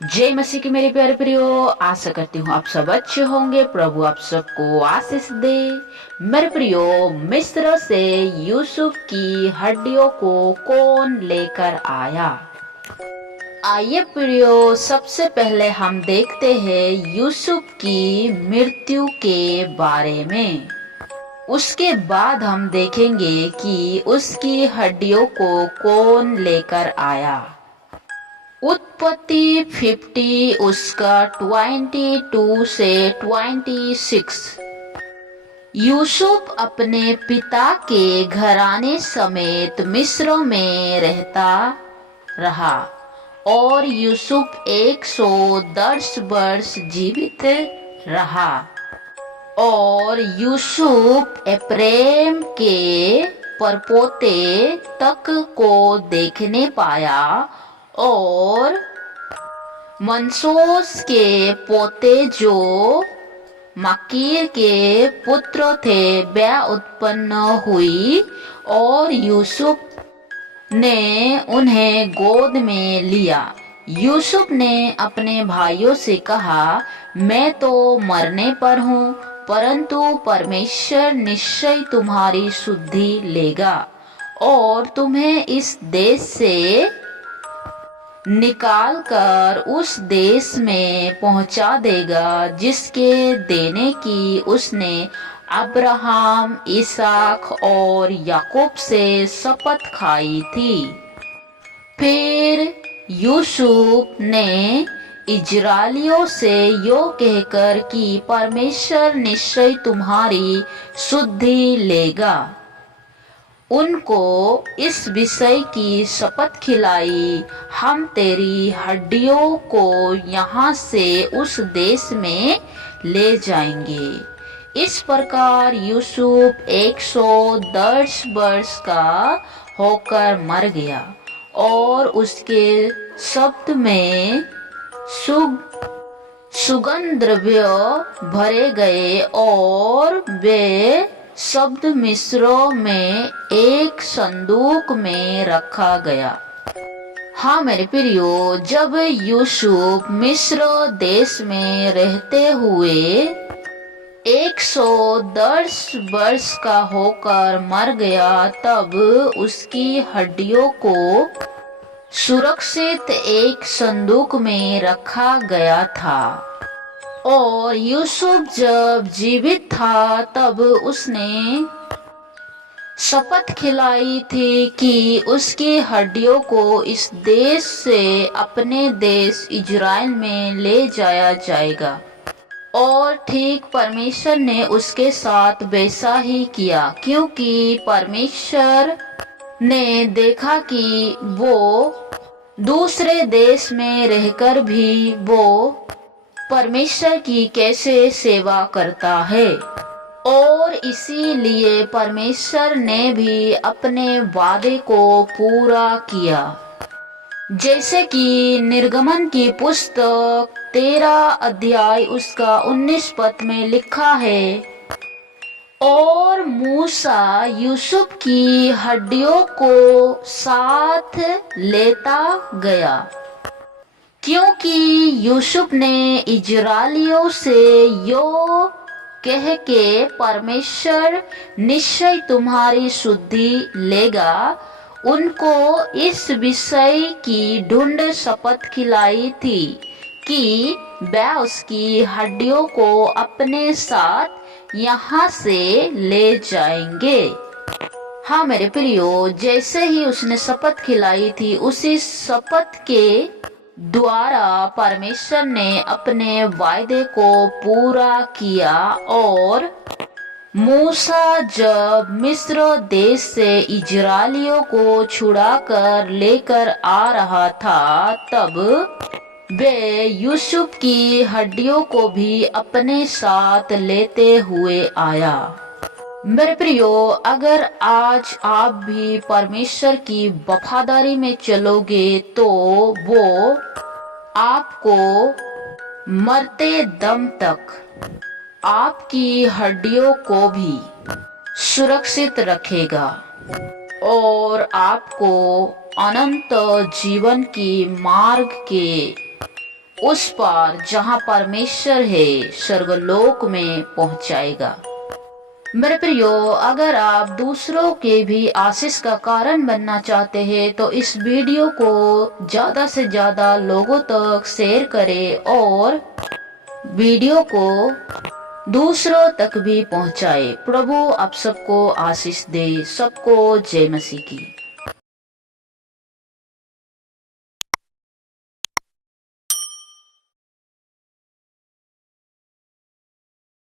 जय मसीह के मेरे प्यारे प्रियो। आशा करती हूँ आप सब अच्छे होंगे। प्रभु आप सबको आशीष दे। मेरे प्रियो, मिस्र से यूसुफ की हड्डियों को कौन लेकर आया? आइए प्रियो, सबसे पहले हम देखते हैं यूसुफ की मृत्यु के बारे में। उसके बाद हम देखेंगे कि उसकी हड्डियों को कौन लेकर आया। उत्पत्ति 50 उसका 22 से 26। यूसुफ अपने पिता के घराने समेत मिस्र में रहता रहा और यूसुफ 110 वर्ष जीवित रहा। और यूसुफ एप्रेम के परपोते तक को देखने पाया और मनसोस के पोते जो मकीर के पुत्र थे वे उत्पन्न हुई और यूसुफ ने उन्हें गोद में लिया। यूसुफ ने अपने भाइयों से कहा, मैं तो मरने पर हूँ, परंतु परमेश्वर निश्चय तुम्हारी शुद्धि लेगा और तुम्हें इस देश से निकाल कर उस देश में पहुंचा देगा जिसके देने की उसने अब्राहम, इसहाक और याकूब से शपथ खाई थी। फिर यूसुफ ने इजराइलियों से यो कहकर कि परमेश्वर निश्चय तुम्हारी शुद्धि लेगा, उनको इस विषय की शपथ खिलाई, हम तेरी हड्डियों को यहाँ से उस देश में ले जाएंगे। इस प्रकार यूसुफ 110 वर्ष का होकर मर गया और उसके शब्द में सुगंध द्रव्य भरे गए और वे शब्द मिस्र में एक संदूक में रखा गया। हाँ मेरे प्रियो, जब यूसुफ मिस्र देश में रहते हुए 110 वर्ष का होकर मर गया, तब उसकी हड्डियों को सुरक्षित एक संदूक में रखा गया था। और यूसुफ जब जीवित था तब उसने शपथ खिलाई थी कि उसकी हड्डियों को इस देश से अपने देश इजराइल में ले जाया जाएगा। और ठीक परमेश्वर ने उसके साथ वैसा ही किया, क्योंकि परमेश्वर ने देखा कि वो दूसरे देश में रहकर भी वो परमेश्वर की कैसे सेवा करता है। और इसीलिए परमेश्वर ने भी अपने वादे को पूरा किया। जैसे कि निर्गमन की पुस्तक 13 अध्याय उसका 19 पद में लिखा है, और मूसा यूसुफ की हड्डियों को साथ लेता गया, क्योंकि यूसुफ ने इजराइलियों से यो कह के परमेश्वर निश्चय तुम्हारी शुद्धि लेगा, उनको इस विषय की ढूंढ शपथ खिलाई थी कि वह उसकी हड्डियों को अपने साथ यहाँ से ले जाएंगे। हाँ मेरे प्रियो, जैसे ही उसने शपथ खिलाई थी, उसी शपथ के द्वारा परमेश्वर ने अपने वायदे को पूरा किया। और मूसा जब मिस्र देश से इजराइलियों को छुड़ाकर लेकर आ रहा था, तब वे यूसुफ की हड्डियों को भी अपने साथ लेते हुए आया। मेरे प्रियो, अगर आज आप भी परमेश्वर की वफादारी में चलोगे तो वो आपको मरते दम तक आपकी हड्डियों को भी सुरक्षित रखेगा और आपको अनंत जीवन की मार्ग के उस पार जहां परमेश्वर है स्वर्गलोक में पहुंचाएगा। मेरे प्रियो, अगर आप दूसरों के भी आशीष का कारण बनना चाहते हैं तो इस वीडियो को ज्यादा से ज्यादा लोगों तक शेयर करें और वीडियो को दूसरों तक भी पहुंचाए। प्रभु आप सबको आशीष दे। सबको जय मसीह की।